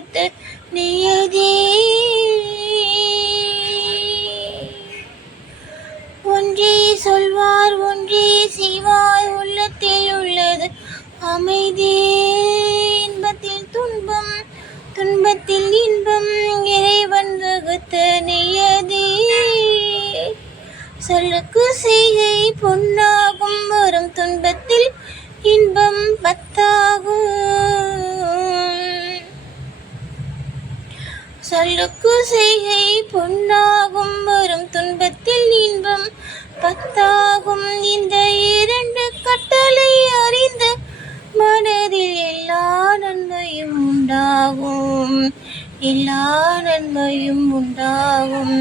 வகுத்த நியதி. ஒன்றே சொல்வார் ஒன்றே செய்வார், உள்ளத்தில் உள்ளது அமைதி. இன்பத்தில் துன்பம் துன்பத்தில் இன்பம், இறைவன் வகுத்த நியதி. சொல்லுக்கு செய்கை பொன்னாகும், வரும் துன்பத்தில் இன்பம் பத்தாகும். சொல்லுக்கு செய்கை பொன்னாகும், வரும் துன்பத்தில் இன்பம் பத்தாகும். இந்த இரண்டு கட்டளை அறிந்த மனதில் எல்லா நன்மையும் உண்டாகும், எல்லா நன்மையும் உண்டாகும்.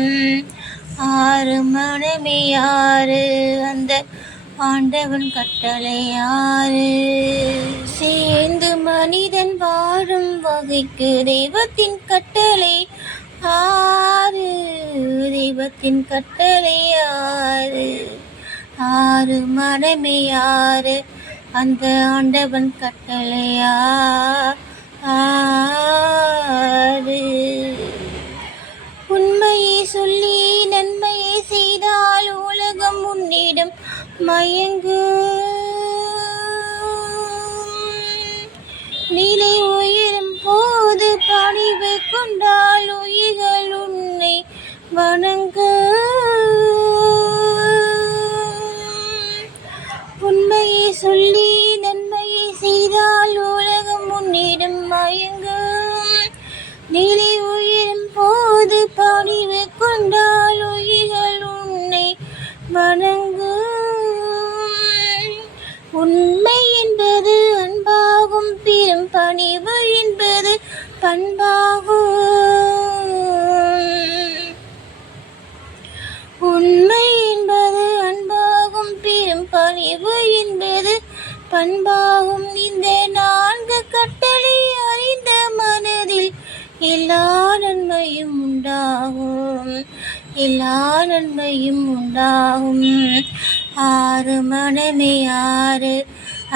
ஆறு மனமே யாரு, அந்த ஆண்டவன் கட்டளை யாரு. சேர்ந்து மனிதன் வாழும் வகைக்கு தெய்வத்தின் கட்டளை ஆறு, தெய்வத்தின் கட்டளை ஆறு. ஆறு மனமே யாரு, அந்த ஆண்டவன் கட்டளை ஆறு. உண்மையை சொல்லி நன்மையை செய்தால் உலகம் உன்னிடம் மயங்கும். நிலை உயரும் போது பணிவு கொண்டால் உயிர்கள் உன்னை வணங்கும். உண்மையை சொல்லி நன்மையை செய்தால் உலகம் உன்னிடம் மயங்கும். நிலை உயரும் போது பணிவு கொண்டால் உயிர்கள் உன்னை வணங்கும். உண்மை என்பது அன்பாகும், பெரும் பணிவு என்பது பண்பாகும். உண்மை என்பது அன்பாகும், பெரும் பணிவு என்பது பண்பாகும். இந்த நான்கு கட்டளை அறிந்த மனதில் எல்லா நன்மையும் உண்டாகும், எல்லா நன்மையும் உண்டாகும். ஆறு மனமே யாரு,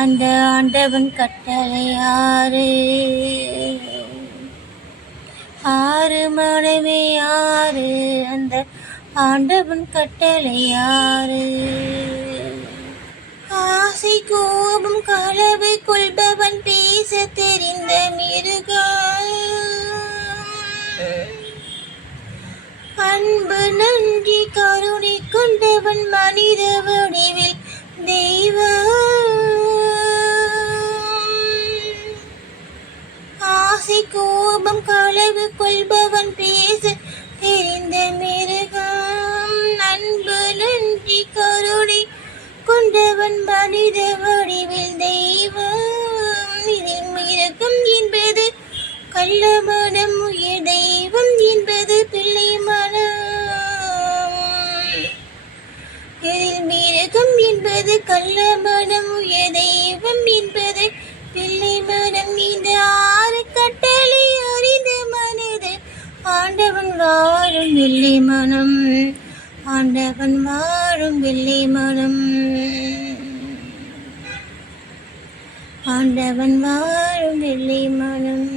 அந்த ஆண்டவன் கட்டளை யாரு. ஆறு மனமே யாரு, அந்த ஆண்டவன் கட்டளை யாரு. ஆசை கோபம் களவை கொள்பவன், பேச தெரிந்த மிருகம். அன்பு நன்றி கருணை கொண்டவன், மனித வடிவில் தெய்வம். ஆசை கோபம் களவு கொள்பவன், பேச தெரிந்த மிருகம். அன்பு நன்றி கருணை கொண்டவன், மனித வடிவில் தெய்வம். இதில் மிருகம் என்பது கள்ள மனம், உயிர் தெய்வம் என்பது பிள்ளை மனம். இதில் மிருகம் என்பது கள்ள மனம், உயிர் தெய்வம் என்பது பிள்ளை மனம். இந்த ஆறு கட்டளை அறிந்த மனது ஆண்டவன் வாழும் வெள்ளை மனம், ஆண்டவன் வாழும் வெள்ளை மனம், ஆண்டவன் வாழும் வெள்ளை மனம்.